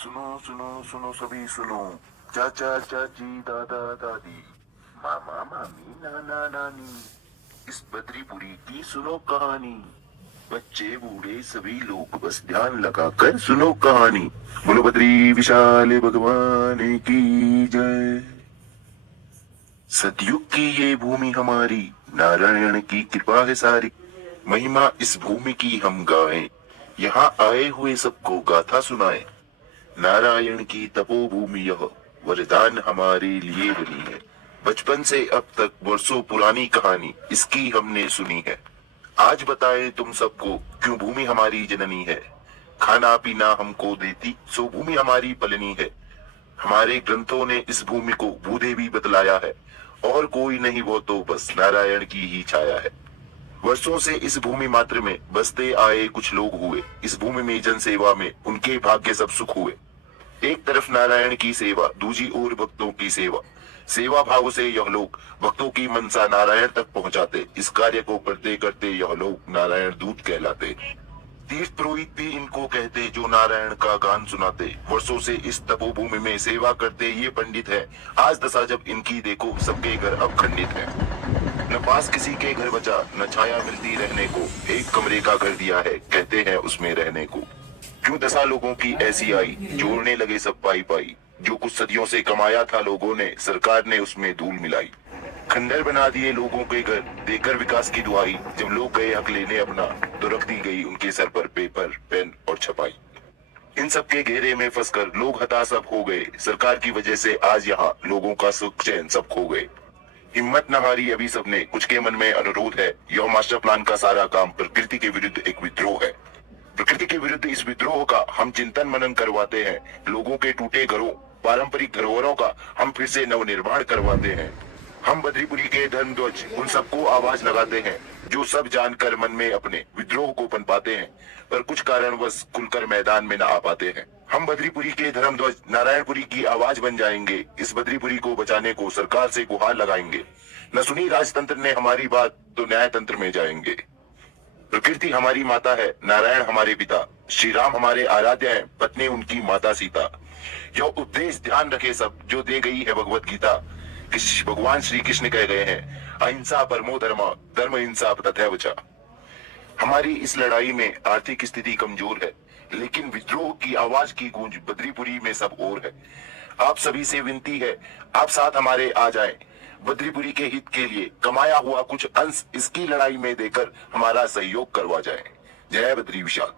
सुनो सुनो सुनो सभी सुनो। चाचा चाची दादा दादी, मामा मामी नाना नानी, इस बद्रीपुरी की सुनो कहानी। बच्चे बूढ़े सभी लोग बस ध्यान लगाकर सुनो कहानी। बोलो बद्री विशाल भगवान की जय। सतयुग की ये भूमि हमारी, नारायण की कृपा है सारी। महिमा इस भूमि की हम गाएं, यहाँ आए हुए सबको गाथा सुनाएं। नारायण की तपोभूमि यह, वरदान हमारे लिए बनी है। बचपन से अब तक वर्षों पुरानी कहानी इसकी हमने सुनी है। आज बताएं तुम सबको क्यों भूमि हमारी जननी है। खाना पीना हमको देती सो भूमि हमारी पलनी है। हमारे ग्रंथों ने इस भूमि को भूदेवी बतलाया है, और कोई नहीं वो तो बस नारायण की ही छाया है। वर्षों से इस भूमि मात्र में बसते आए कुछ लोग हुए, इस भूमि में जन सेवा में उनके भाग्य सब सुख हुए। एक तरफ नारायण की सेवा, दूसरी ओर भक्तों की सेवा। सेवा भाव से यह लोग भक्तों की मनसा नारायण तक पहुंचाते। इस कार्य को करते करते यह लोग नारायण दूत कहलाते। तीर्थ पुरोहित भी इनको कहते, जो नारायण का गान सुनाते। वर्षों से इस तपोभूमि में सेवा करते ये पंडित है। आज दशा जब इनकी देखो, सबके घर अब खंडित है। न पास किसी के घर बचा, न छाया मिलती रहने को। एक कमरे का घर दिया है, कहते हैं उसमें रहने को। क्यों दशा लोगों की ऐसी आई, जोड़ने लगे सब पाई पाई। जो कुछ सदियों से कमाया था लोगों ने, सरकार ने उसमें धूल मिलाई। खंडर बना दिए लोगों के घर, देकर विकास की दुआई। जब लोग गए हक लेने अपना, तो रख दी गई उनके सर पर पेपर पेन और छपाई। इन सब के घेरे में फंसकर लोग हताश अब हो गए। सरकार की वजह से आज यहाँ लोगों का सुख चैन सब खो गए। हिम्मत न हारी अभी सबने, कुछ के मन में अनुरोध है। यह मास्टर प्लान का सारा काम प्रकृति के विरुद्ध एक विद्रोह है। प्रकृति के विरुद्ध इस विद्रोह का हम चिंतन मनन करवाते हैं। लोगों के टूटे घरों, पारंपरिक धरोहरों का हम फिर से नवनिर्माण करवाते हैं। हम बद्रीपुरी के धर्म ध्वज उन सबको आवाज लगाते हैं, जो सब जानकर मन में अपने विद्रोह को पनपाते हैं, पर कुछ कारणवश खुलकर मैदान में न आ पाते हैं। हम बद्रीपुरी के धर्म ध्वज नारायणपुरी की आवाज बन जाएंगे। इस बद्रीपुरी को बचाने को सरकार से गुहार लगाएंगे। न सुनी राजतंत्र ने हमारी बात, तो न्याय तंत्र में जाएंगे। प्रकृति हमारी माता है, नारायण हमारे पिता। श्री राम हमारे आराध्य हैं, पत्नी उनकी माता सीता। यह उपदेश ध्यान रखे सब, जो दे गई है भगवत गीता। भगवान श्री कृष्ण कह गए हैं, अहिंसा परमो धर्म, धर्म हिंसा तथैव च। हमारी इस लड़ाई में आर्थिक स्थिति कमजोर है, लेकिन विद्रोह की आवाज की गूंज बद्रीपुरी में सब ओर है। आप सभी से विनती है, आप साथ हमारे आ जाएं। बद्रीपुरी के हित के लिए कमाया हुआ कुछ अंश इसकी लड़ाई में देकर हमारा सहयोग करवा जाए। जय बद्री विशाल।